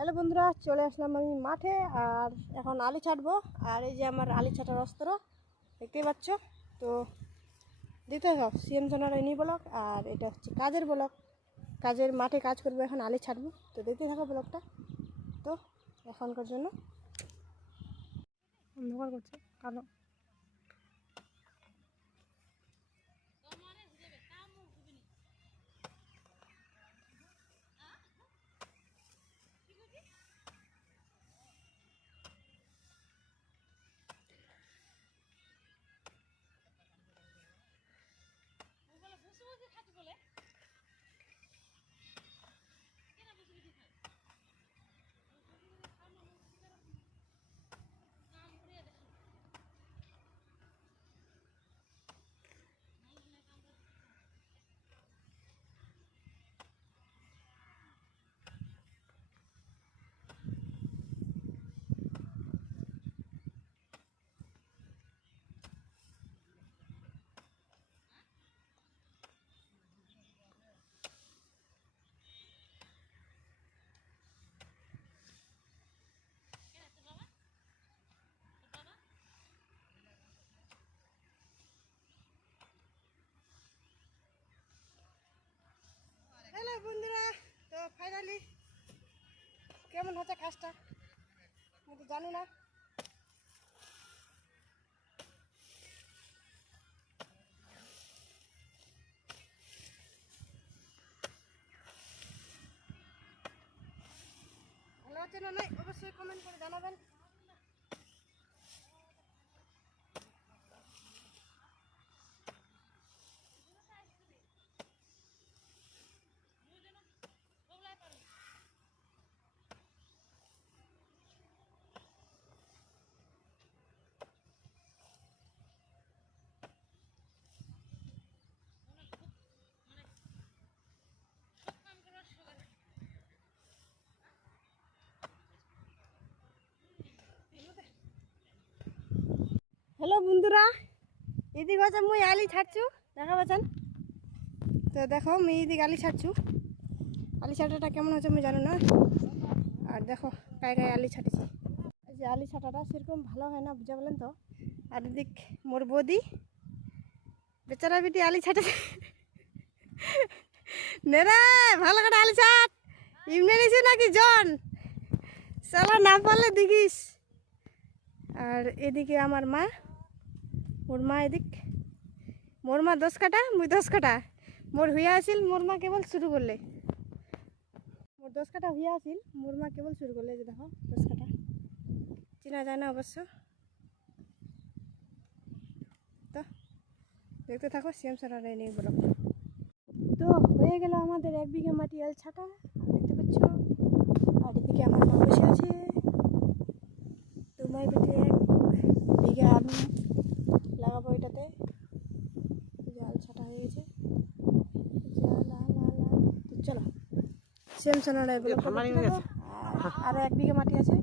Hello বন্ধুরা, চলে আসলাম আমি মাঠে। আর এখন আলি ছাড়বো। আর এই যে আমার আলি ছাটার অস্ত্র দেখতেই পাচ্ছ। তো দিতে হবে সিএম সোনার এনি ব্লক, আর এটা হচ্ছে কাজের ব্লক। কাজের মাঠে কাজ করবো, এখন আলি ছাড়বো। তো দেখতে থাকো ব্লকটা। তো এখনকার জন্য অন্ধকার করছে কারণ হ্যালো বন্ধুরা, তো ফাইনালি কেমন হচ্ছে কাজটা আমি তো জানি না। ভালো হচ্ছে না নাই অবশ্যই কমেন্ট করে জানাবেন। হ্যালো বন্ধুরা, এদিক হচ্ছে মুই আলি ছাড়ছু, দেখা পাচ্ছেন। তো দেখো আমি এদিকে আলি ছাড়ছু। আলি ছাটাটা কেমন হচ্ছে আমি জানো না। আর দেখো গায়ে গায়ে আলি ছাটিছি। এই যে আলি ছাটাটা সেরকম ভালো হয় না, বুঝা বলেন তো। আর এদিক মোর বৌদি বেচারা বেটি আলি ছাটেছে। নে রে ভালো করে আলি ছাট, ইমনে নিছি নাকি জন সালা না পারলে দেখিস। আর এদিকে আমার মা, মোর মা এদিক, মোর মা 10 কাটা মুই 10 কাটা। মোর হইয়া আছিল, মোর মা কেবল শুরু করলে। মোর 10 কাটা হইয়া আছিল, মোর মা কেবল শুরু করলে। যে দেখো 10 কাটা চেনা যায় না অবশ্য। তো দেখতে থাকো সিএম স্যার নিয়ে বলো। তো হয়ে গেল আমাদের 1 বিঘা মাটি আল ছাটা, দেখতে পাচ্ছ। আর এদিকে আমার মা বসে আছে। তো মাই বেটে 1 বিঘা আলু লাগাবো এটাতে। আল ছাটা হয়ে গেছে। চলো সিএম সোনার আর 1 বিঘা মাটি আছে।